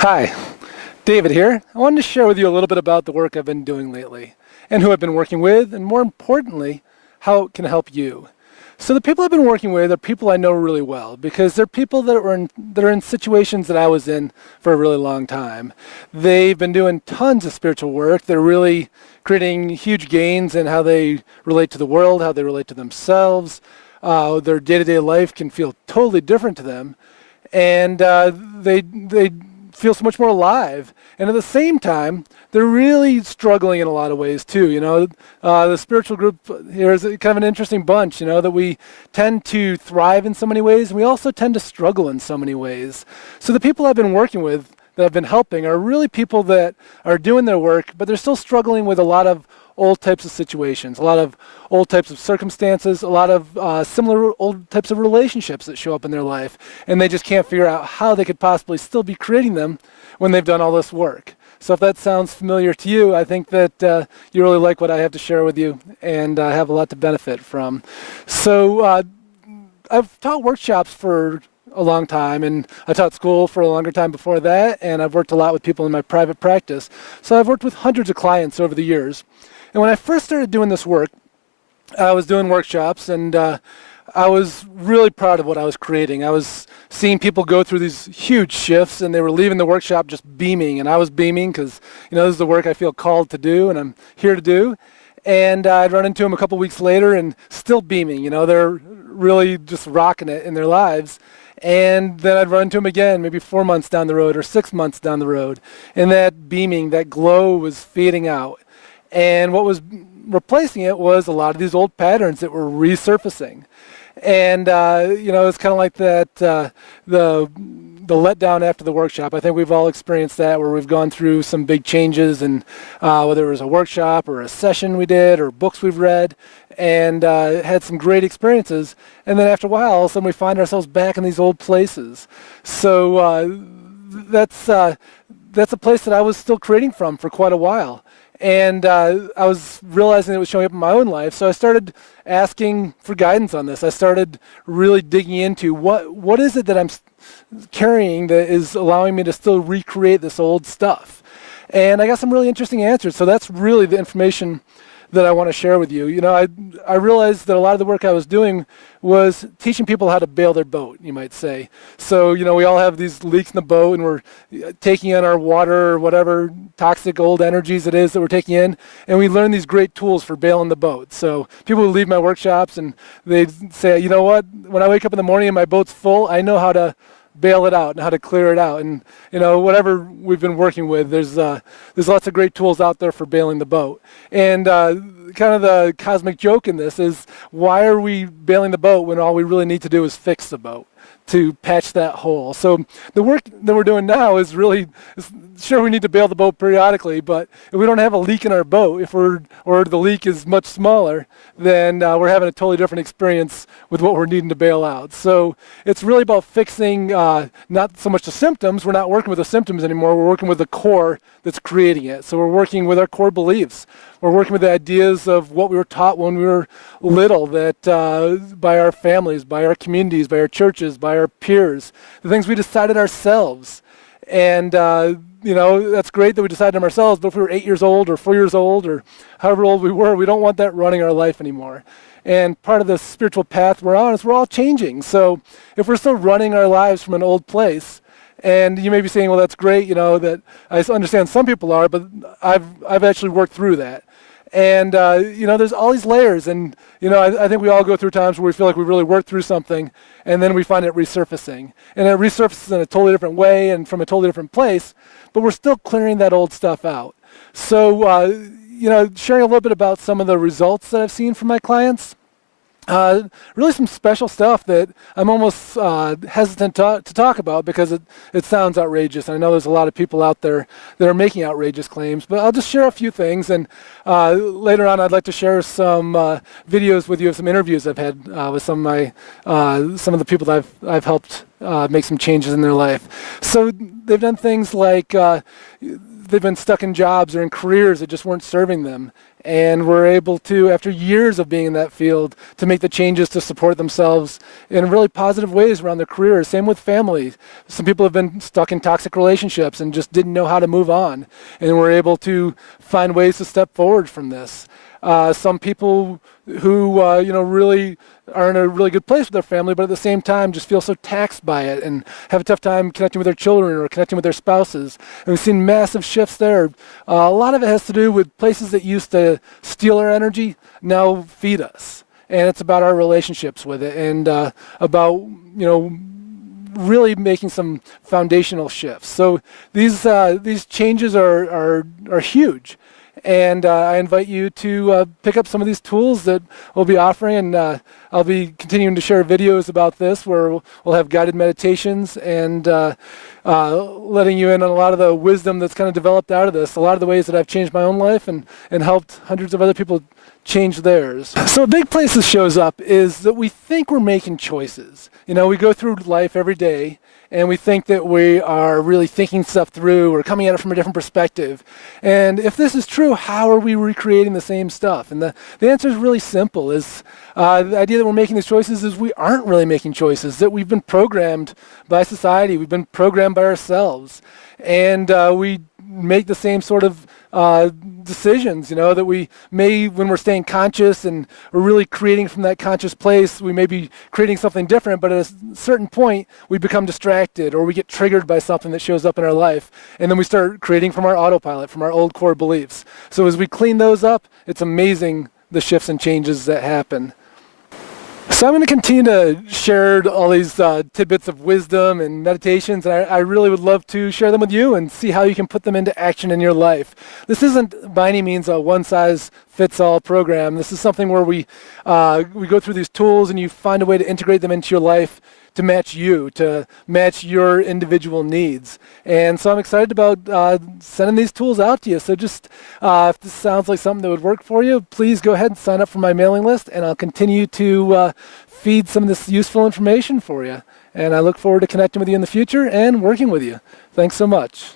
Hi, David here. I wanted to share with you a little bit about the work I've been doing lately and who I've been working with, and more importantly, how it can help you. So the people I've been working with are people I know really well because they're people that are in situations that I was in for a really long time. They've been doing tons of spiritual work. They're really creating huge gains in how they relate to the world, how they relate to themselves. Their day-to-day life can feel totally different to them, and they feel so much more alive. And at the same time, they're really struggling in a lot of ways too. The spiritual group here is kind of an interesting bunch, that we tend to thrive in so many ways, and we also tend to struggle in so many ways. So the people I've been working with, that I've been helping, are really people that are doing their work, but they're still struggling with a lot of old types of situations, a lot of old types of circumstances, a lot of similar old types of relationships that show up in their life, and they just can't figure out how they could possibly still be creating them when they've done all this work. So if that sounds familiar to you, I think that you really like what I have to share with you and have a lot to benefit from. So I've taught workshops for a long time, and I taught school for a longer time before that, and I've worked a lot with people in my private practice. So I've worked with hundreds of clients over the years. And when I first started doing this work, I was doing workshops, and I was really proud of what I was creating. I was seeing people go through these huge shifts, and they were leaving the workshop just beaming, and I was beaming because, this is the work I feel called to do and I'm here to do. And I'd run into them a couple weeks later and still beaming. They're really just rocking it in their lives. And then I'd run into them again, maybe 4 months down the road or 6 months down the road. And that beaming, that glow was fading out. And what was replacing it was a lot of these old patterns that were resurfacing. And, it's kind of like that, the letdown after the workshop. I think we've all experienced that, where we've gone through some big changes, and whether it was a workshop or a session we did or books we've read, and had some great experiences. And then after a while, all of a sudden we find ourselves back in these old places. So that's a place that I was still creating from for quite a while. And I was realizing it was showing up in my own life, so I started asking for guidance on this. I started really digging into what is it that I'm carrying that is allowing me to still recreate this old stuff. And I got some really interesting answers, so that's really the information that I want to share with you. I realized that a lot of the work I was doing was teaching people how to bail their boat, you might say. So, we all have these leaks in the boat, and we're taking in our water or whatever toxic old energies it is that we're taking in, and we learn these great tools for bailing the boat. So people would leave my workshops, and they'd say, you know what, when I wake up in the morning and my boat's full, I know how to bail it out and how to clear it out. And whatever we've been working with, there's lots of great tools out there for bailing the boat. And kind of the cosmic joke in this is, why are we bailing the boat when all we really need to do is fix the boat to patch that hole? So the work that we're doing now is really, sure, we need to bail the boat periodically, but if we don't have a leak in our boat, or the leak is much smaller, then we're having a totally different experience with what we're needing to bail out. So it's really about fixing not so much the symptoms. We're not working with the symptoms anymore. We're working with the core that's creating it. So we're working with our core beliefs. We're working with the ideas of what we were taught when we were little, that by our families, by our communities, by our churches, by our peers, the things we decided ourselves. And, that's great that we decided them ourselves, but if we were 8 years old or 4 years old or however old we were, we don't want that running our life anymore. And part of the spiritual path we're on is we're all changing. So if we're still running our lives from an old place, and you may be saying, well, that's great, that I understand some people are, but I've actually worked through that. And, there's all these layers, and, I think we all go through times where we feel like we really worked through something, and then we find it resurfacing. And it resurfaces in a totally different way and from a totally different place, but we're still clearing that old stuff out. So, sharing a little bit about some of the results that I've seen from my clients. Really some special stuff that I'm almost hesitant to talk about because it sounds outrageous. I know there's a lot of people out there that are making outrageous claims, but I'll just share a few things, and later on I'd like to share some videos with you of some interviews I've had with some of the people that I've helped make some changes in their life. So they've done things like they've been stuck in jobs or in careers that just weren't serving them. And were able to, after years of being in that field, to make the changes to support themselves in really positive ways around their careers. Same with families. Some people have been stuck in toxic relationships and just didn't know how to move on, and were able to find ways to step forward from this. Some people who really are in a really good place with their family, but at the same time just feel so taxed by it and have a tough time connecting with their children or connecting with their spouses. And we've seen massive shifts there. A lot of it has to do with places that used to steal our energy now feed us. And it's about our relationships with it, and about really making some foundational shifts. So these changes are huge. And I invite you to pick up some of these tools that we'll be offering, and I'll be continuing to share videos about this where we'll have guided meditations and letting you in on a lot of the wisdom that's kind of developed out of this, a lot of the ways that I've changed my own life and helped hundreds of other people change theirs. So a big place this shows up is that we think we're making choices. We go through life every day and we think that we are really thinking stuff through or coming at it from a different perspective. And if this is true, how are we recreating the same stuff? And the answer is really simple. The idea that we're making these choices is we aren't really making choices, that we've been programmed by society, we've been programmed by ourselves. And we make the same sort of decisions, that we may, when we're staying conscious and we're really creating from that conscious place, we may be creating something different, but at a certain point, we become distracted or we get triggered by something that shows up in our life, and then we start creating from our autopilot, from our old core beliefs. So as we clean those up, it's amazing the shifts and changes that happen. So I'm going to continue to share all these tidbits of wisdom and meditations, and I really would love to share them with you and see how you can put them into action in your life. This isn't by any means a one-size-fits-all program. This is something where we go through these tools and you find a way to integrate them into your life to match you, to match your individual needs. And so I'm excited about sending these tools out to you. So just if this sounds like something that would work for you, please go ahead and sign up for my mailing list, and I'll continue to feed some of this useful information for you. And I look forward to connecting with you in the future and working with you. Thanks so much.